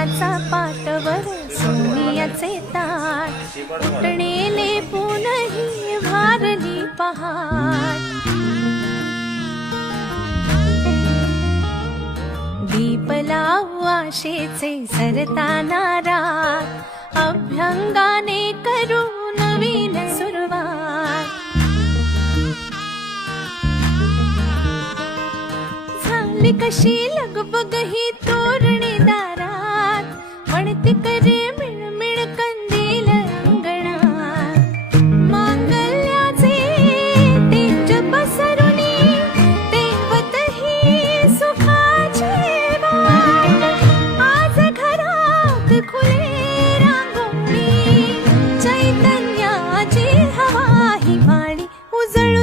सोन्याचा पाटवर सोनियाचे ताट उठणेले पुनही भारली पहाट दीप लावू आशेचे सरताना रात अभ्यंगाने करू नवीन सुरुवात झाली कशी लगबग ही तोरणी दारात म्हणते करे